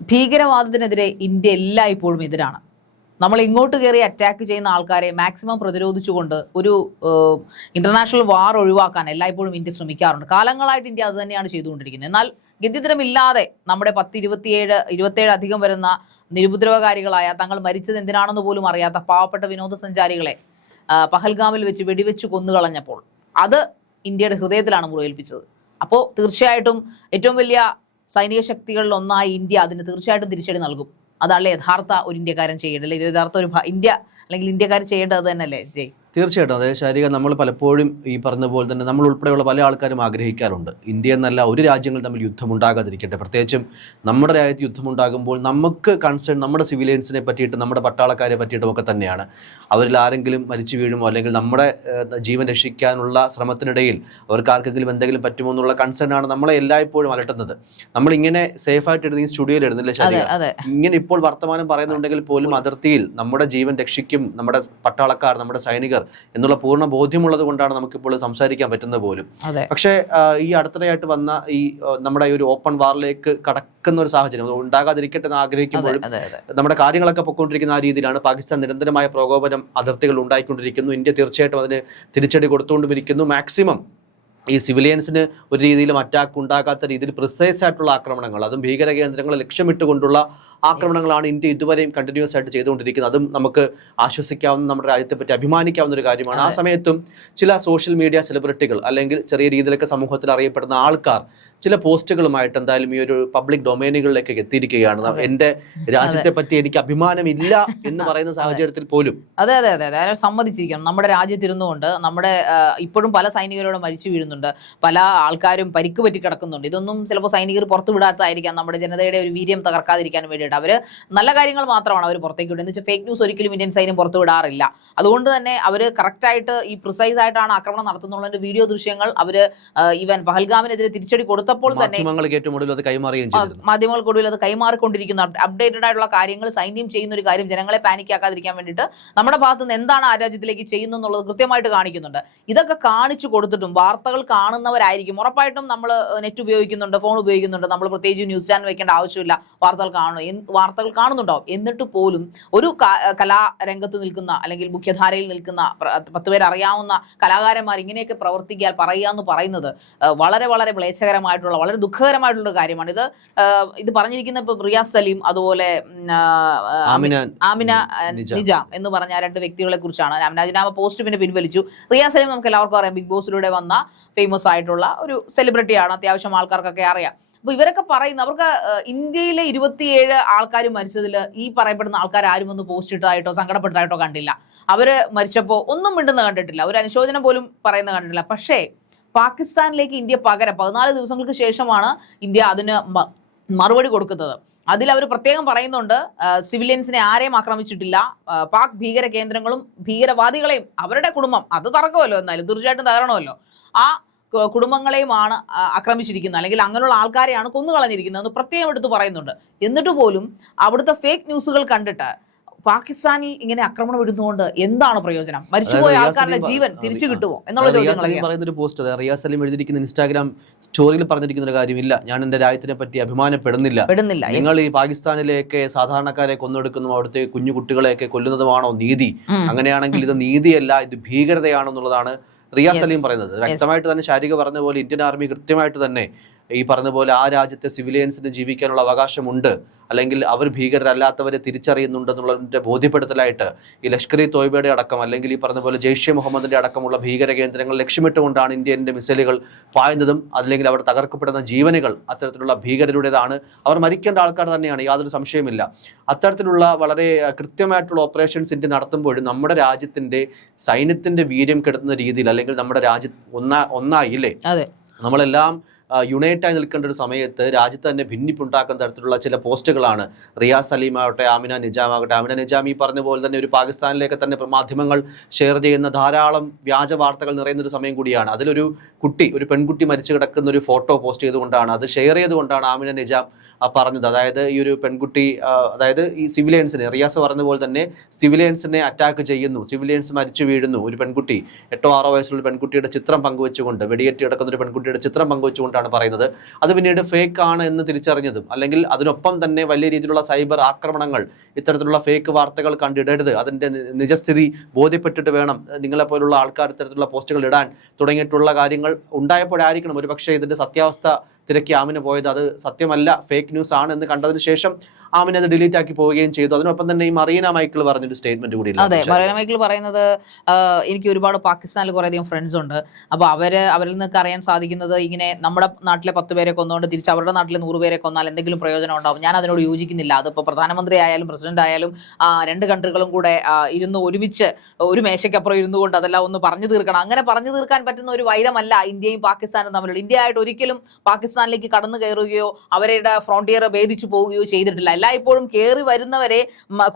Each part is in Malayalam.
ഭീകരവാദത്തിനെതിരെ ഇന്ത്യ എല്ലായ്പ്പോഴും എതിരാണ്. നമ്മൾ ഇങ്ങോട്ട് കയറി അറ്റാക്ക് ചെയ്യുന്ന ആൾക്കാരെ മാക്സിമം പ്രതിരോധിച്ചുകൊണ്ട് ഒരു ഇന്റർനാഷണൽ വാർ ഒഴിവാക്കാൻ എല്ലായ്പ്പോഴും ഇന്ത്യ ശ്രമിക്കാറുണ്ട്. കാലങ്ങളായിട്ട് ഇന്ത്യ അത് തന്നെയാണ് ചെയ്തുകൊണ്ടിരിക്കുന്നത്. എന്നാൽ ഗതിദ്രമില്ലാതെ നമ്മുടെ പത്ത് ഇരുപത്തിയേഴ് ഇരുപത്തേഴ് അധികം വരുന്ന നിരുപദ്രവകാരികളായ തങ്ങൾ മരിച്ചത് എന്തിനാണെന്ന് പോലും അറിയാത്ത പാവപ്പെട്ട വിനോദസഞ്ചാരികളെ പഹൽഗാമിൽ വെച്ച് വെടിവെച്ച് കൊന്നുകളഞ്ഞപ്പോൾ അത് ഇന്ത്യയുടെ ഹൃദയത്തിലാണ് മുറിവേൽപ്പിച്ചത്. അപ്പോൾ തീർച്ചയായിട്ടും ഏറ്റവും വലിയ സൈനിക ശക്തികളിൽ ഒന്നായി ഇന്ത്യ അതിന് തീർച്ചയായിട്ടും തിരിച്ചടി നൽകും. അതാണല്ലേ യഥാർത്ഥ ഒരു ഇന്ത്യക്കാരൻ ചെയ്യേണ്ടത്. അല്ലെങ്കിൽ യഥാർത്ഥ ഒരു ഇന്ത്യ അല്ലെങ്കിൽ ഇന്ത്യക്കാർ ചെയ്യേണ്ടത് തന്നെയല്ലേ? ജയ്. തീർച്ചയായിട്ടും. അതായത് ശാരിക നമ്മൾ പലപ്പോഴും ഈ പറഞ്ഞ പോലെ തന്നെ നമ്മൾ ഉൾപ്പെടെയുള്ള പല ആൾക്കാരും ആഗ്രഹിക്കാറുണ്ട്. ഇന്ത്യ എന്നല്ല ഒരു രാജ്യങ്ങൾ തമ്മിൽ യുദ്ധം ഉണ്ടാകാതിരിക്കട്ടെ. പ്രത്യേകിച്ചും നമ്മുടെ രാജ്യത്ത് യുദ്ധം ഉണ്ടാകുമ്പോൾ നമുക്ക് കൺസേൺ നമ്മുടെ സിവിലിയൻസിനെ പറ്റിയിട്ട് നമ്മുടെ പട്ടാളക്കാരെ പറ്റിയിട്ടും ഒക്കെ തന്നെയാണ്. അവരിൽ ആരെങ്കിലും മരിച്ചു വീഴുമോ അല്ലെങ്കിൽ നമ്മുടെ ജീവൻ രക്ഷിക്കാനുള്ള ശ്രമത്തിനിടയിൽ അവർക്ക് ആർക്കെങ്കിലും എന്തെങ്കിലും പറ്റുമോ എന്നുള്ള കൺസേൺ ആണ് നമ്മളെ എല്ലായ്പ്പോഴും അലട്ടുന്നത്. നമ്മൾ ഇങ്ങനെ സേഫ് ആയിട്ട് ഈ സ്റ്റുഡിയോയിൽ ശരി ശാരിക ഇങ്ങനെ ഇപ്പോൾ വർത്തമാനം പറയുന്നുണ്ടെങ്കിൽ പോലും അതിർത്തിയിൽ നമ്മുടെ ജീവൻ രക്ഷിക്കും നമ്മുടെ പട്ടാളക്കാർ നമ്മുടെ സൈനികർ എന്നുള്ള പൂർണ ബോധ്യമുള്ളത് കൊണ്ടാണ് നമുക്കിപ്പോൾ സംസാരിക്കാൻ പറ്റുന്നത് പോലും. പക്ഷേ ഈ അടുത്തിടെയായിട്ട് വന്ന ഈ നമ്മുടെ ഈ ഒരു ഓപ്പൺ വാറിലേക്ക് കടക്കുന്ന ഒരു സാഹചര്യം ഉണ്ടാകാതിരിക്കട്ടെ എന്ന് ആഗ്രഹിക്കുമ്പോൾ ആഗ്രഹിക്കുമ്പോഴും നമ്മുടെ കാര്യങ്ങളൊക്കെ പൊക്കൊണ്ടിരിക്കുന്ന ആ രീതിയിലാണ് പാകിസ്ഥാൻ നിരന്തരമായ പ്രകോപനം അതിർത്തികൾ ഉണ്ടായിക്കൊണ്ടിരിക്കുന്നു. ഇന്ത്യ തീർച്ചയായിട്ടും അതിന് തിരിച്ചടി കൊടുത്തുകൊണ്ടിരിക്കുന്നു മാക്സിമം ഈ സിവിലിയൻസിന് ഒരു രീതിയിലും അറ്റാക്ക് ഉണ്ടാകാത്ത രീതിയിൽ പ്രിസൈസ് ആയിട്ടുള്ള ആക്രമണങ്ങൾ അതും ഭീകര കേന്ദ്രങ്ങളെ ലക്ഷ്യമിട്ടുകൊണ്ടുള്ള ആക്രമണങ്ങളാണ് ഇന്ത്യ ഇതുവരെയും കണ്ടിന്യൂസ് ആയിട്ട് ചെയ്തുകൊണ്ടിരിക്കുന്നത്. അതും നമുക്ക് ആശ്വസിക്കാവുന്ന നമ്മുടെ രാജ്യത്തെ പറ്റി അഭിമാനിക്കാവുന്ന ഒരു കാര്യമാണ്. ആ സമയത്തും ചില സോഷ്യൽ മീഡിയ സെലിബ്രിറ്റികൾ അല്ലെങ്കിൽ ചെറിയ രീതിയിലൊക്കെ സമൂഹത്തിൽ അറിയപ്പെടുന്ന ആൾക്കാർ ചില പോസ്റ്റുകളുമായിട്ട് എന്തായാലും ഈ ഒരു പബ്ലിക് ഡൊമൈനുകളിലേക്ക് എത്തിയിരിക്കുകയാണ്. എന്റെ രാജ്യത്തെ പറ്റി എനിക്ക് അഭിമാനമില്ല എന്ന് പറയുന്ന സാഹചര്യത്തിൽ പോലും. അതെ അതെ അതെ അതെ. സമ്മതിച്ചിരിക്കണം. നമ്മുടെ രാജ്യത്തിരുന്നുകൊണ്ട് നമ്മുടെ ഇപ്പോഴും പല സൈനികരോട് മരിച്ചു വീഴുന്നുണ്ട്. പല ആൾക്കാരും പരിക്ക് പറ്റി കിടക്കുന്നുണ്ട്. ഇതൊന്നും ചിലപ്പോൾ സൈനികർ പുറത്തു വിടാത്തതായിരിക്കാം. നമ്മുടെ ജനതയുടെ ഒരു വീര്യം തകർക്കാതിരിക്കാൻ വേണ്ടിയിട്ട്. അവർ നല്ല കാര്യങ്ങൾ മാത്രമാണ് അവർ പുറത്തേക്ക് വിടുന്നത്. എന്ന് വെച്ചാൽ ഫേക്ക് ന്യൂസ് ഒരിക്കലും ഇന്ത്യൻ സൈന്യം പുറത്തു വിടാറില്ല. അതുകൊണ്ട് തന്നെ അവർ കറക്റ്റായിട്ട് ഈ പ്രിസൈസ് ആയിട്ടാണ് ആക്രമണം നടത്തുന്നുള്ളതിന്റെ വീഡിയോ ദൃശ്യങ്ങൾ അവർ ഈവൻ പഹൽഗാമിനെതിരെ തിരിച്ചടി കൊടുത്തപ്പോൾ തന്നെ മാധ്യമങ്ങൾക്കൊടുവിൽ അത് കൈമാറിക്കൊണ്ടിരിക്കുന്ന. അപ്ഡേറ്റഡ് ആയിട്ടുള്ള കാര്യങ്ങൾ സൈന്യം ചെയ്യുന്ന ഒരു കാര്യം ജനങ്ങളെ പാനിക് ആക്കാതിരിക്കാൻ വേണ്ടിയിട്ട് നമ്മുടെ ഭാഗത്ത് നിന്ന് എന്താണ് ആ രാജ്യത്തിലേക്ക് ചെയ്യുന്നു എന്നുള്ളത് കൃത്യമായിട്ട് കാണിക്കുന്നുണ്ട്. ഇതൊക്കെ കാണിച്ചു കൊടുത്തിട്ടും വാർത്തകൾ കാണുന്നവരായിരിക്കും. ഉറപ്പായിട്ടും നമ്മൾ നെറ്റ് ഉപയോഗിക്കുന്നുണ്ട് ഫോൺ ഉപയോഗിക്കുന്നുണ്ട്. നമ്മൾ പ്രത്യേകിച്ച് ന്യൂസ് ചാനൽ വെക്കേണ്ട ആവശ്യമില്ല. വാർത്തകൾ കാണും എന്ത് വാർത്തകൾ കാണുന്നുണ്ടാവും. എന്നിട്ട് പോലും ഒരു കലാരംഗത്ത് നിൽക്കുന്ന അല്ലെങ്കിൽ മുഖ്യധാരയിൽ നിൽക്കുന്ന പത്ത് പേരറിയാവുന്ന കലാകാരന്മാർ ഇങ്ങനെയൊക്കെ പ്രവർത്തിക്കാൻ പറയുക എന്ന് പറയുന്നത് വളരെ വളരെ മ്ലേച്ഛകരമായിട്ടുള്ള വളരെ ദുഃഖകരമായിട്ടുള്ള ഒരു കാര്യമാണ്. ഇത് ഇത് പറഞ്ഞിരിക്കുന്ന ഇപ്പൊ റിയാസ് സലീം അതുപോലെ ആമിന നിജാം. എന്ന് പറഞ്ഞ രണ്ട് വ്യക്തികളെ കുറിച്ചാണ്. ആമിന പോസ്റ്റ് പിന്നെ പിൻവലിച്ചു. റിയാസ് സലീം നമുക്ക് എല്ലാവർക്കും അറിയാം ബിഗ് ബോസിലൂടെ വന്ന ഫേമസ് ആയിട്ടുള്ള ഒരു സെലിബ്രിറ്റിയാണ് അത്യാവശ്യം ആൾക്കാർക്കൊക്കെ അറിയാം. അപ്പൊ ഇവരൊക്കെ പറയുന്ന അവർക്ക് ഇന്ത്യയിലെ ഇരുപത്തിയേഴ് ആൾക്കാർ മരിച്ചതിൽ ഈ പറയപ്പെടുന്ന ആൾക്കാർ ആരും ഒന്ന് പോസ്റ്റ് ഇട്ടതായിട്ടോ സങ്കടപ്പെട്ടതായിട്ടോ കണ്ടില്ല. അവർ മരിച്ചപ്പോൾ ഒന്നും മിണ്ടുന്ന കണ്ടിട്ടില്ല. ഒരു അനുശോചനം പോലും പറയുന്ന കണ്ടിട്ടില്ല. പക്ഷേ പാകിസ്ഥാനിലേക്ക് ഇന്ത്യ പകരം പതിനാല് ദിവസങ്ങൾക്ക് ശേഷമാണ് ഇന്ത്യ അതിന് മറുപടി കൊടുക്കുന്നത്. അതിൽ അവർ പ്രത്യേകം പറയുന്നുണ്ട് സിവിലിയൻസിനെ ആരെയും ആക്രമിച്ചിട്ടില്ല. പാക് ഭീകര കേന്ദ്രങ്ങളും ഭീകരവാദികളെയും അവരുടെ കുടുംബം അത് തറക്കുമല്ലോ എന്നാലും തീർച്ചയായിട്ടും തകരണമല്ലോ. ആ കുടുംബങ്ങളെയുമാണ് ആക്രമിച്ചിരിക്കുന്നത്. അല്ലെങ്കിൽ അങ്ങനെയുള്ള ആൾക്കാരെയാണ് കൊന്നുകളഞ്ഞിരിക്കുന്നത് എന്ന് പ്രത്യേകം എടുത്ത് പറയുന്നുണ്ട്. എന്നിട്ട് പോലും അവിടുത്തെ ഫേക്ക് ന്യൂസുകൾ കണ്ടിട്ട് പാകിസ്ഥാനിൽ ഇങ്ങനെ ആക്രമണം ഇടുന്നതുകൊണ്ട് എന്താണ് പ്രയോജനം? മരിച്ചുപോയ ആൾക്കാരുടെ ജീവൻ തിരിച്ചു കിട്ടുമോ എന്നുള്ള ഒരു പോസ്റ്റ് റിയാസ് സലീം എഴുതിയിരിക്കുന്ന ഇൻസ്റ്റാഗ്രാം സ്റ്റോറിയിൽ പറഞ്ഞിരിക്കുന്ന ഒരു കാര്യമില്ല. ഞാൻ എന്റെ രാജ്യത്തിനെ പറ്റി അഭിമാനപ്പെടുന്നില്ല. പെടുന്നില്ല. നിങ്ങൾ ഈ പാകിസ്ഥാനിലേക്ക് സാധാരണക്കാരെ കൊന്നെടുക്കുന്നു അവിടുത്തെ കുഞ്ഞു കുട്ടികളെയൊക്കെ കൊല്ലുന്നതുമാണോ നീതി? അങ്ങനെയാണെങ്കിൽ ഇത് നീതിയല്ല ഇത് ഭീകരതയാണെന്നുള്ളതാണ് റിയാസ് അലീം സലീം പറയുന്നത്. വ്യക്തമായിട്ട് തന്നെ ശാരിക പറഞ്ഞ പോലെ ഇന്ത്യൻ ആർമി കൃത്യമായിട്ട് തന്നെ ഈ പറഞ്ഞ പോലെ ആ രാജ്യത്തെ സിവിലിയൻസിന് ജീവിക്കാനുള്ള അവകാശമുണ്ട് അല്ലെങ്കിൽ അവർ ഭീകരരല്ലാത്തവരെ തിരിച്ചറിയുന്നുണ്ടെന്നുള്ളതിന്റെ ബോധ്യപ്പെടുത്തലായിട്ട് ഈ ലഷ്കർ ഇ തോയ്ബയുടെ അടക്കം അല്ലെങ്കിൽ ഈ പറഞ്ഞ പോലെ ജെയ്ഷെ മുഹമ്മദിന്റെ അടക്കമുള്ള ഭീകര കേന്ദ്രങ്ങൾ ലക്ഷ്യമിട്ടുകൊണ്ടാണ് ഇന്ത്യന്റെ മിസൈലുകൾ പായുന്നതും അല്ലെങ്കിൽ അവർ തകർക്കപ്പെടുന്ന ജീവനുകൾ അത്തരത്തിലുള്ള ഭീകരരുടേതാണ്. അവർ മരിക്കേണ്ട ആൾക്കാർ തന്നെയാണ് യാതൊരു സംശയമില്ല അത്തരത്തിലുള്ള വളരെ കൃത്യമായിട്ടുള്ള ഓപ്പറേഷൻസ് ഇന്ത്യ നടത്തുമ്പോഴും നമ്മുടെ രാജ്യത്തിന്റെ സൈന്യത്തിന്റെ വീര്യം കെടുത്തുന്ന രീതിയിൽ അല്ലെങ്കിൽ നമ്മുടെ രാജ്യ ഒന്നാ ഒന്നായില്ലേ അതെ. നമ്മളെല്ലാം യുണൈറ്റ് ആയി നിൽക്കേണ്ട ഒരു സമയത്ത് രാജ്യത്ത് തന്നെ ഭിന്നിപ്പുണ്ടാക്കുന്ന തരത്തിലുള്ള ചില പോസ്റ്റുകളാണ്. റിയാസ് സലീം ആവട്ടെ ആമിന നിജാം ആകട്ടെ ആമിന നിജാം ഈ പറഞ്ഞ പോലെ തന്നെ ഒരു പാകിസ്ഥാനിലേക്ക് തന്നെ മാധ്യമങ്ങൾ ഷെയർ ചെയ്യുന്ന ധാരാളം വ്യാജ വാർത്തകൾ നിറയുന്ന ഒരു സമയം കൂടിയാണ്. അതിലൊരു കുട്ടി ഒരു പെൺകുട്ടി മരിച്ചു കിടക്കുന്ന ഒരു ഫോട്ടോ പോസ്റ്റ് ചെയ്തുകൊണ്ടാണ്. അത് ഷെയർ ചെയ്തുകൊണ്ടാണ് ആമിന നിജാം പറഞ്ഞത്. അതായത് ഈ ഒരു പെൺകുട്ടി അതായത് ഈ സിവിലിയൻസിനെ റിയാസ് പറഞ്ഞ പോലെ തന്നെ സിവിലിയൻസിനെ അറ്റാക്ക് ചെയ്യുന്നു. സിവിലിയൻസ് മരിച്ചു വീഴുന്നു. ഒരു പെൺകുട്ടി എട്ടോ ആറോ വയസ്സുള്ള പെൺകുട്ടിയുടെ ചിത്രം പങ്കുവെച്ചുകൊണ്ട് വെടിയേറ്റ് കിടക്കുന്ന ഒരു പെൺകുട്ടിയുടെ ചിത്രം പങ്കുവെച്ചുകൊണ്ടാണ് പറയുന്നത്. അത് പിന്നീട് ഫേക്ക് ആണ് എന്ന് തിരിച്ചറിഞ്ഞതും അല്ലെങ്കിൽ അതിനൊപ്പം തന്നെ വലിയ രീതിയിലുള്ള സൈബർ ആക്രമണങ്ങൾ ഇത്തരത്തിലുള്ള ഫേക്ക് വാർത്തകൾ കണ്ടിടരുത്. അതിന്റെ നിജസ്ഥിതി ബോധ്യപ്പെട്ടിട്ട് വേണം. നിങ്ങളെ പോലുള്ള ആൾക്കാർ ഇത്തരത്തിലുള്ള പോസ്റ്റുകൾ ഇടാൻ തുടങ്ങിയിട്ടുള്ള കാര്യങ്ങൾ ഉണ്ടായപ്പോഴായിരിക്കണം. ഒരു പക്ഷേ ഇതിന്റെ സത്യാവസ്ഥ തിരക്കി ആമിന് പോയത്. അത് സത്യമല്ല. ഫേക്ക് ന്യൂസ് ആണ് എന്ന് കണ്ടതിന് ശേഷം ആമിനെ അത് ഡിലീറ്റ് ആക്കി പോവുകയും ചെയ്തു. അതിനൊപ്പം തന്നെ ഈ മറീന മൈക്കിൾ പറഞ്ഞൊരു സ്റ്റേറ്റ്മെന്റ് കൂടി അതെ മറീന മൈക്കിൾ പറയുന്നത് എനിക്ക് ഒരുപാട് പാകിസ്ഥാനിൽ കുറേയധികം ഫ്രണ്ട്സ് ഉണ്ട്. അപ്പോൾ അവർ അവരിൽ നിന്നൊക്കെ അറിയാൻ സാധിക്കുന്നത് ഇങ്ങനെ നമ്മുടെ നാട്ടിലെ പത്ത് പേരെ കൊന്നുകൊണ്ട് തിരിച്ച് അവരുടെ നാട്ടിലെ നൂറ് പേരെ കൊന്നാൽ എന്തെങ്കിലും പ്രയോജനം ഉണ്ടാവും. ഞാൻ അതിനോട് യോജിക്കുന്നില്ല. അതിപ്പോൾ പ്രധാനമന്ത്രി ആയാലും പ്രസിഡന്റ് ആയാലും രണ്ട് കൺട്രികളും കൂടെ ഇരുന്ന് ഒരുമിച്ച് ഒരു മേശയ്ക്കപ്പുറം ഇരുന്നു കൊണ്ട് അതെല്ലാം ഒന്ന് പറഞ്ഞു തീർക്കണം. അങ്ങനെ പറഞ്ഞു തീർക്കാൻ പറ്റുന്ന ഒരു വൈരമല്ല ഇന്ത്യയും പാകിസ്ഥാനും തമ്മിലുള്ള. ഇന്ത്യ ആയിട്ട് ഒരിക്കലും പാകിസ്ഥാനിലേക്ക് കടന്നു കയറുകയോ അവരുടെ ഫ്രോണ്ടിയർ ഭേദിച്ചു പോവുകയോ ചെയ്തിട്ടില്ല. എല്ലായ്പ്പോഴും കയറി വരുന്നവരെ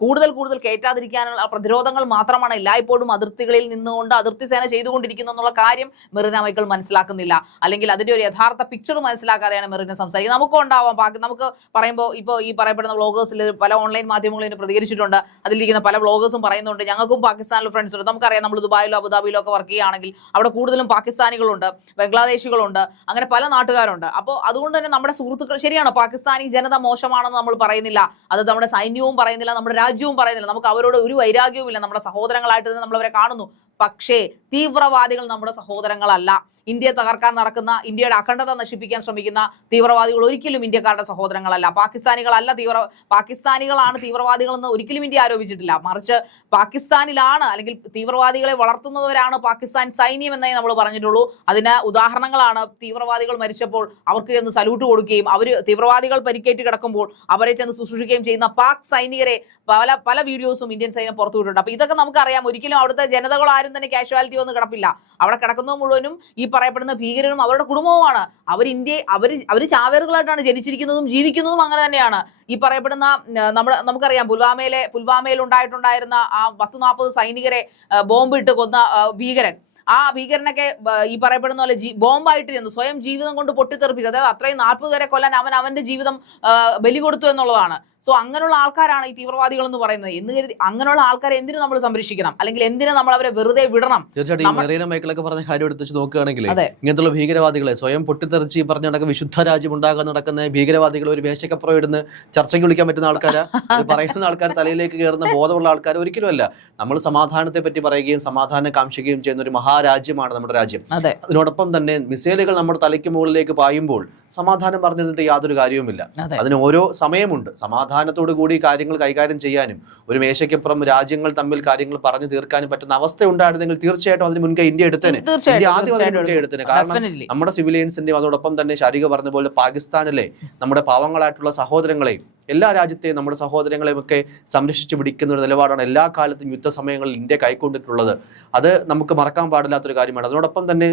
കൂടുതൽ കൂടുതൽ കയറ്റാതിരിക്കാനുള്ള പ്രതിരോധങ്ങൾ മാത്രമാണ് എല്ലായ്പ്പോഴും അതിർത്തികളിൽ നിന്നുകൊണ്ട് അതിർത്തി സേന ചെയ്തുകൊണ്ടിരിക്കുന്നു എന്നുള്ള കാര്യം മെറിന മൈക്കിൾ മനസ്സിലാക്കുന്നില്ല. അല്ലെങ്കിൽ അതിന്റെ ഒരു യഥാർത്ഥ പിക്ചർ മനസ്സിലാക്കാതെയാണ് മെറിന സംസാരിക്കുന്നത്. നമുക്കും ഉണ്ടാവാം. നമുക്ക് പറയുമ്പോൾ ഇപ്പോൾ ഈ പറയപ്പെടുന്ന വ്ളോഗേഴ്സിൽ പല ഓൺലൈൻ മാധ്യമങ്ങളും ഇതിന് പ്രതികരിച്ചിട്ടുണ്ട്. അതിലിരിക്കുന്ന പല വ്ളോഗേഴ്സും പറയുന്നുണ്ട്. ഞങ്ങൾക്കും പാകിസ്ഥാനിലെ ഫ്രണ്ട്സ് ഉണ്ട്. നമുക്കറിയാം നമ്മൾ ദുബായിലോ അബുദാബിയിലോ ഒക്കെ വർക്ക് ചെയ്യുകയാണെങ്കിൽ അവിടെ കൂടുതലും പാകിസ്ഥാനികളുണ്ട് ബംഗ്ലാദേശികളുണ്ട് അങ്ങനെ പല നാട്ടുകാരുണ്ട്. അപ്പോൾ അതുകൊണ്ട് തന്നെ നമ്മുടെ സുഹൃത്തുക്കൾ ശരിയാണ്? പാകിസ്ഥാനി ജനത മോശമാണെന്ന് നമ്മൾ പറയുന്നില്ല. അത് നമ്മുടെ സൈന്യവും പറയുന്നില്ല നമ്മുടെ രാജ്യവും പറയുന്നില്ല. നമുക്ക് അവരോട് ഒരു വൈരാഗ്യവും ഇല്ല നമ്മുടെ സഹോദരങ്ങളായിട്ട് തന്നെ നമ്മൾ അവരെ കാണുന്നു. പക്ഷേ തീവ്രവാദികൾ നമ്മുടെ സഹോദരങ്ങളല്ല. ഇന്ത്യയെ തകർക്കാൻ നടക്കുന്ന ഇന്ത്യയുടെ അഖണ്ഡത നശിപ്പിക്കാൻ ശ്രമിക്കുന്ന തീവ്രവാദികൾ ഒരിക്കലും ഇന്ത്യക്കാരുടെ സഹോദരങ്ങളല്ല. പാകിസ്ഥാനികളല്ല തീവ്ര പാകിസ്ഥാനികളാണ് തീവ്രവാദികളെന്ന് ഒരിക്കലും ഇന്ത്യ ആരോപിച്ചിട്ടില്ല. മറിച്ച് പാകിസ്ഥാനിലാണ് അല്ലെങ്കിൽ തീവ്രവാദികളെ വളർത്തുന്നവരാണ് പാകിസ്ഥാൻ സൈന്യം എന്നേ നമ്മൾ പറഞ്ഞിട്ടുള്ളൂ. അതിന് ഉദാഹരണങ്ങളാണ്. തീവ്രവാദികൾ മരിച്ചപ്പോൾ അവർക്ക് ചെന്ന് സല്യൂട്ട് കൊടുക്കുകയും അവർ തീവ്രവാദികൾ പരിക്കേറ്റ് കിടക്കുമ്പോൾ അവരെ ചെന്ന് ശുശ്രൂഷിക്കുകയും ചെയ്യുന്ന പാക് സൈനികരെ പല പല വീഡിയോസും ഇന്ത്യൻ സൈന്യം പുറത്തുവിട്ടുണ്ട് അപ്പൊ ഇതൊക്കെ നമുക്കറിയാം. ഒരിക്കലും അവിടുത്തെ ജനതകൾ ആരും തന്നെ കാഷ്വാലിറ്റി ഒന്നും കിടപ്പില്ല. അവിടെ കിടക്കുന്നത് മുഴുവനും ഈ പറയപ്പെടുന്ന ഭീകരരും അവരുടെ കുടുംബവുമാണ്. അവർ ഇന്ത്യ അവർ അവർ ചാവേറുകളായിട്ടാണ് ജനിച്ചിരിക്കുന്നതും ജീവിക്കുന്നതും അങ്ങനെ തന്നെയാണ്. ഈ പറയപ്പെടുന്ന നമ്മുടെ നമുക്കറിയാം പുൽവാമയിലെ പുൽവാമയിൽ ഉണ്ടായിട്ടുണ്ടായിരുന്ന ആ പത്ത് നാൽപ്പത് സൈനികരെ ബോംബിട്ട് കൊന്ന ഭീകരൻ. ആ ഭീകരനൊക്കെ ഈ പറയപ്പെടുന്ന പോലെ ജീ ബോംബായിട്ട് ചെന്നു. സ്വയം ജീവിതം കൊണ്ട് പൊട്ടിത്തെറിപ്പിച്ചു. അതായത് അത്രയും നാൽപ്പത് പേരെ കൊല്ലാൻ അവൻ അവന്റെ ജീവിതം ബലി കൊടുത്തു എന്നുള്ളതാണ്. സോ അങ്ങനെയുള്ള ആൾക്കാരാണ് ഈ തീവ്രവാദികൾ എന്ന് പറയുന്നത്. എന്ന് കരുതി അങ്ങനെയുള്ള ആൾക്കാരെ എന്തിനു നമ്മൾ സംരക്ഷിക്കണം? അല്ലെങ്കിൽ എന്തിനു നമ്മൾ അവരെ വെറുതെ വിടണം? തീർച്ചയായിട്ടും മെറീന പറഞ്ഞ കാര്യം എടുത്ത് നോക്കുകയാണെങ്കിൽ. ഇങ്ങനത്തുള്ള ഭീകരവാദികളെ സ്വയം പൊട്ടിത്തെറിച്ച് പറഞ്ഞ നടക്കുന്ന വിശുദ്ധ രാജ്യം ഉണ്ടാകാൻ നടക്കുന്ന ഭീകരവാദികൾ ഒരു വേശക്കപ്പുറം ഇടുന്ന ചർച്ചയ്ക്ക് വിളിക്കാൻ പറ്റുന്ന ആൾക്കാരാ. പറയുന്ന ആൾക്കാർ തലയിലേക്ക് കയറുന്ന ബോധമുള്ള ആൾക്കാർ ഒരിക്കലുമല്ല. നമ്മൾ സമാധാനത്തെ പറ്റി പറയുകയും സമാധാനം കാക്ഷിക്കുകയും ചെയ്യുന്ന ഒരു മഹാരാജ്യമാണ് നമ്മുടെ രാജ്യം. അതെ. അതിനോടൊപ്പം തന്നെ മിസൈലുകൾ നമ്മുടെ തലയ്ക്ക് മുകളിലേക്ക് പായുമ്പോൾ സമാധാനം പറഞ്ഞിരുന്നിട്ട് യാതൊരു കാര്യവുമില്ല. അതിന് ഓരോ സമയമുണ്ട്. സമാധാനത്തോടു കൂടി കാര്യങ്ങൾ കൈകാര്യം ചെയ്യാനും ഒരു മേശയ്ക്കപ്പുറം രാജ്യങ്ങൾ തമ്മിൽ കാര്യങ്ങൾ പറഞ്ഞു തീർക്കാനും പറ്റുന്ന അവസ്ഥ ഉണ്ടായിരുന്നെങ്കിൽ തീർച്ചയായിട്ടും അതിന് മുൻകൈ ഇന്ത്യ എടുത്തേനെ. ഇന്ത്യ ആദ്യം അതിന് മുൻകൈ എടുത്തേനെ. കാരണം നമ്മുടെ സിവിലിയൻസിന്റെയും അതോടൊപ്പം തന്നെ ശാരിക പറഞ്ഞ പോലെ പാകിസ്ഥാനിലെ നമ്മുടെ പാവങ്ങളായിട്ടുള്ള സഹോദരങ്ങളെയും എല്ലാ രാജ്യത്തെയും നമ്മുടെ സഹോദരങ്ങളെയും ഒക്കെ സംരക്ഷിച്ചു പിടിക്കുന്ന ഒരു നിലപാടാണ് എല്ലാ കാലത്തും യുദ്ധസമയങ്ങളിൽ ഇന്ത്യ കൈക്കൊണ്ടിട്ടുള്ളത്. അത് നമുക്ക് മറക്കാൻ പാടില്ലാത്തൊരു കാര്യമാണ്. അതിനോടൊപ്പം തന്നെ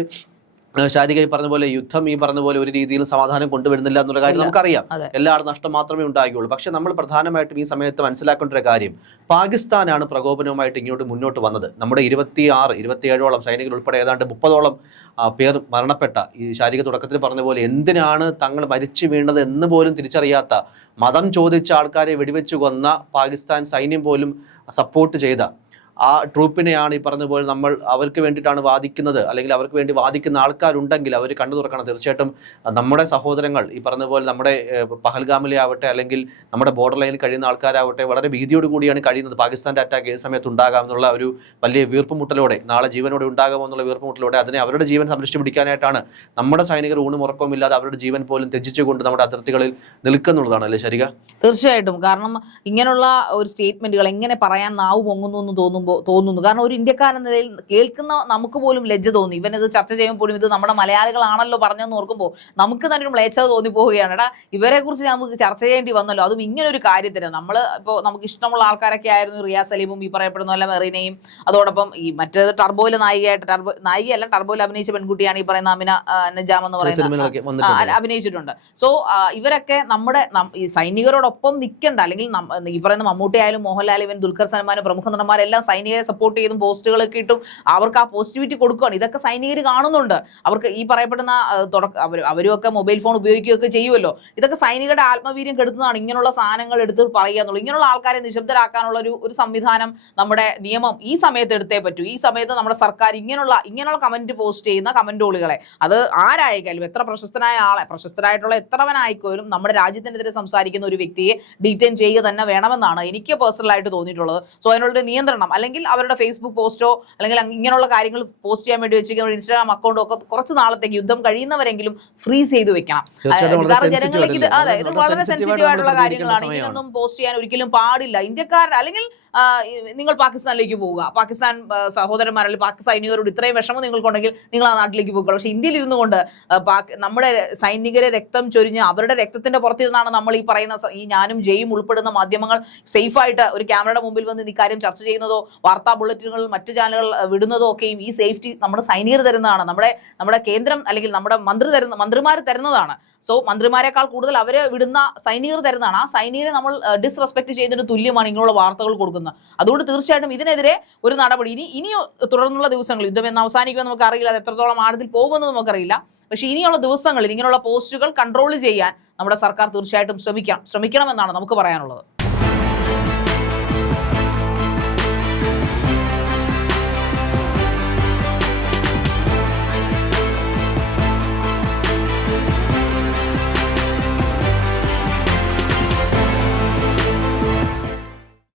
ശാരിക ഈ പറഞ്ഞ പോലെ യുദ്ധം ഈ പറഞ്ഞ പോലെ ഒരു രീതിയിൽ സമാധാനം കൊണ്ടുവരുന്നില്ല എന്നുള്ള കാര്യം നമുക്കറിയാം. എല്ലാവരും നഷ്ടം മാത്രമേ ഉണ്ടാകുകയുള്ളൂ പക്ഷെ നമ്മൾ പ്രധാനമായിട്ടും ഈ സമയത്ത് മനസ്സിലാക്കേണ്ട ഒരു കാര്യം പാകിസ്ഥാനാണ് പ്രകോപനവുമായിട്ട് ഇങ്ങോട്ട് മുന്നോട്ട് വന്നത്. നമ്മുടെ ഇരുപത്തി ആറ് ഇരുപത്തിയേഴോളം സൈനികർ ഉൾപ്പെടെ ഏതാണ്ട് മുപ്പതോളം പേർ മരണപ്പെട്ട ഈ ശാരീരിക തുടക്കത്തിൽ പറഞ്ഞ പോലെ എന്തിനാണ് തങ്ങൾ മരിച്ചു വീണത് എന്ന് പോലും തിരിച്ചറിയാത്ത മതം ചോദിച്ച ആൾക്കാരെ വെടിവെച്ചു കൊന്ന പാകിസ്ഥാൻ സൈന്യം പോലും സപ്പോർട്ട് ചെയ്ത ആ ട്രൂപ്പിനെയാണ് ഈ പറഞ്ഞ പോലെ നമ്മൾ അവർക്ക് വേണ്ടിയിട്ടാണ് വാദിക്കുന്നത് അല്ലെങ്കിൽ അവർക്ക് വേണ്ടി വാദിക്കുന്ന ആൾക്കാരുണ്ടെങ്കിൽ അവർ കണ്ടു തുറക്കണം. തീർച്ചയായിട്ടും നമ്മുടെ സഹോദരങ്ങൾ ഈ പറഞ്ഞ പോലെ നമ്മുടെ പഹൽഗാമിലെ ആവട്ടെ അല്ലെങ്കിൽ നമ്മുടെ ബോർഡർ ലൈനിൽ കഴിയുന്ന ആൾക്കാരാവട്ടെ വളരെ ഭീതിയോട് കൂടിയാണ് കഴിയുന്നത്. പാകിസ്ഥാന്റെ അറ്റാക്ക് ഏത് സമയത്ത് ഉണ്ടാകാമെന്നുള്ള ഒരു വലിയ വീർപ്പുമുട്ടലോടെ നാളെ ജീവനോടെ ഉണ്ടാകാമോ എന്നുള്ള വീർപ്പുമുട്ടലോടെ അതിനെ അവരുടെ ജീവൻ സംരക്ഷിച്ചു പിടിക്കാനായിട്ടാണ് നമ്മുടെ സൈനികർ ഊണും ഉറക്കവുമില്ലാതെ അവരുടെ ജീവൻ പോലും ത്യജിച്ചുകൊണ്ട് നമ്മുടെ അതിർത്തികളിൽ നിൽക്കുന്നുള്ളതാണ് അല്ലേ ശരിക? തീർച്ചയായിട്ടും. കാരണം ഇങ്ങനെയുള്ള ഒരു സ്റ്റേറ്റ്മെന്റുകൾ എങ്ങനെ പറയാൻ നാവ് പൊങ്ങുന്നു എന്ന് തോന്നുമ്പോൾ തോന്നുന്നു. കാരണം ഒരു ഇന്ത്യക്കാരൻ നിലയിൽ കേൾക്കുന്ന നമുക്ക് പോലും ലജ്ജ തോന്നി. ഇവൻ ഇത് ചർച്ച ചെയ്യുമ്പോഴും ഇത് നമ്മുടെ മലയാളികളാണല്ലോ പറഞ്ഞെന്ന് ഓർക്കുമ്പോൾ നമുക്ക് തന്നെ ഒരു മ്ലേച്ഛത തോന്നിപ്പോവുകയാണ്. എടാ ഇവരെ കുറിച്ച് നമുക്ക് ചർച്ച ചെയ്യേണ്ടി വന്നല്ലോ. അതും ഇങ്ങനെ ഒരു കാര്യത്തിന് നമ്മൾ ഇപ്പോൾ നമുക്ക് ഇഷ്ടമുള്ള ആൾക്കാരൊക്കെ ആയിരുന്നു റിയാ സലീമും ഈ പറയപ്പെടുന്ന പോലെ മെറീനയും. അതോടൊപ്പം ഈ മറ്റേത് ടർബോയിൽ നായികയായിട്ട് ടർബോ നായികയല്ല ടർബോയിൽ അഭിനയിച്ച പെൺകുട്ടിയാണ് ഈ പറയുന്ന അമിന നജാം എന്ന് പറയുന്ന അഭിനയിച്ചിട്ടുണ്ട്. സോ ഇവരൊക്കെ നമ്മുടെ ഈ സൈനികരോടൊപ്പം നിൽക്കേണ്ട അല്ലെങ്കിൽ ഈ പറയുന്ന മമ്മൂട്ടി ആയാലും മോഹൻലാൽ ഇവൻ ദുൽഖർ സൽമാനും പ്രമുഖ നടന്മാരെല്ലാം സൈനികരെ സപ്പോർട്ട് ചെയ്തും പോസ്റ്റുകളൊക്കെ ഇട്ടും അവർക്ക് ആ പോസിറ്റിവിറ്റി കൊടുക്കുകയാണ് ഇതൊക്കെ സൈനികർ കാണുന്നുണ്ട്. അവർക്ക് ഈ പറയപ്പെടുന്ന തുടക്കം അവർ അവരുമൊക്കെ മൊബൈൽ ഫോൺ ഉപയോഗിക്കുകയൊക്കെ ചെയ്യുമല്ലോ ഇതൊക്കെ സൈനികരുടെ ആത്മവീര്യം കെടുത്തുന്നതാണ്. ഇങ്ങനെയുള്ള സാധനങ്ങൾ എടുത്ത് പറയുക എന്നുള്ളത്. ഇങ്ങനെയുള്ള ആൾക്കാരെ നിശബ്ദരാക്കാനുള്ള ഒരു ഒരു സംവിധാനം നമ്മുടെ നിയമം ഈ സമയത്ത് എടുത്തേ പറ്റൂ. ഈ സമയത്ത് നമ്മുടെ സർക്കാർ ഇങ്ങനെയുള്ള ഇങ്ങനെയുള്ള കമന്റ് പോസ്റ്റ് ചെയ്യുന്ന കമന്റോളുകളെ അത് ആരായാലും എത്ര പ്രശസ്തനായ ആളെ പ്രശസ്തരായിട്ടുള്ള എത്രവനായിക്കോലും നമ്മുടെ രാജ്യത്തിനെതിരെ സംസാരിക്കുന്ന ഒരു വ്യക്തിയെ ഡീറ്റെയിൻ ചെയ്യുക തന്നെ വേണമെന്നാണ് എനിക്ക് പേഴ്സണലായിട്ട് തോന്നിയിട്ടുള്ളത്. സോ അതിനുള്ളൊരു നിയന്ത്രണം അല്ലെങ്കിൽ അവരുടെ ഫേസ്ബുക്ക് പോസ്റ്റോ അല്ലെങ്കിൽ ഇങ്ങനെയുള്ള കാര്യങ്ങൾ പോസ്റ്റ് ചെയ്യാൻ വേണ്ടി വെച്ചിരിക്കുന്ന ഇൻസ്റ്റാഗ്രാം അക്കൗണ്ടോ ഒക്കെ കുറച്ച് നാളത്തേക്ക് യുദ്ധം കഴിയുന്നവരെങ്കിലും ഫ്രീസ് ചെയ്ത് വെക്കണം. കാരണം ജനങ്ങളിലേക്ക് ഇത് അതെ ഇത് വളരെ സെൻസിറ്റീവ് ആയിട്ടുള്ള കാര്യങ്ങളാണ്. ഇതിനൊന്നും ഇങ്ങനൊന്നും പോസ്റ്റ് ചെയ്യാൻ ഒരിക്കലും പാടില്ല. ഇന്ത്യക്കാരൻ അല്ലെങ്കിൽ നിങ്ങൾ പാകിസ്ഥാനിലേക്ക് പോവുക. പാകിസ്ഥാൻ സഹോദരന്മാർ അല്ലെങ്കിൽ പാക് സൈനികരോട് ഇത്രയും വിഷമം നിങ്ങൾക്കുണ്ടെങ്കിൽ നിങ്ങൾ ആ നാട്ടിലേക്ക് പോകുക പക്ഷേ ഇന്ത്യയിൽ ഇരുന്നു കൊണ്ട് നമ്മുടെ സൈനികരെ രക്തം ചൊരിഞ്ഞ് അവരുടെ രക്തത്തിന്റെ പുറത്തിരുന്നാണ് നമ്മൾ ഈ പറയുന്ന ഈ ഞാനും ജയും ഉൾപ്പെടുന്ന മാധ്യമങ്ങൾ സേഫായിട്ട് ഒരു ക്യാമറയുടെ മുമ്പിൽ വന്ന് ഇക്കാര്യം കാര്യം ചർച്ച ചെയ്യുന്നതോ വാർത്താ ബുള്ളറ്റിനുകൾ മറ്റു ചാനലുകൾ വിടുന്നതൊക്കെയും ഈ സേഫ്റ്റി നമ്മുടെ സൈനികർ തരുന്നതാണ്. നമ്മുടെ നമ്മുടെ കേന്ദ്രം അല്ലെങ്കിൽ നമ്മുടെ മന്ത്രി തരുന്ന മന്ത്രിമാർ തരുന്നതാണ്. സോ മന്ത്രിമാരെക്കാൾ കൂടുതൽ അവരെ വിടുന്ന സൈനികർ തരുന്നതാണ്. ആ സൈനികരെ നമ്മൾ ഡിസ്റെസ്പെക്ട് ചെയ്യുന്നതിന് തുല്യമാണ് ഇങ്ങനെയുള്ള വാർത്തകൾ കൊടുക്കുന്നത്. അതുകൊണ്ട് തീർച്ചയായിട്ടും ഇതിനെതിരെ ഒരു നടപടി. ഇനി ഇനി തുടർന്നുള്ള ദിവസങ്ങൾ യുദ്ധം എന്ന് അവസാനിക്കുമെന്ന് നമുക്കറിയില്ല അത് എത്രത്തോളം ആഴത്തിൽ പോകുമെന്ന് നമുക്കറിയില്ല. പക്ഷേ ഇനിയുള്ള ദിവസങ്ങളിൽ ഇങ്ങനെയുള്ള പോസ്റ്റുകൾ കൺട്രോൾ ചെയ്യാൻ നമ്മുടെ സർക്കാർ തീർച്ചയായിട്ടും ശ്രമിക്കാം. ശ്രമിക്കണമെന്നാണ് നമുക്ക് പറയാനുള്ളത്.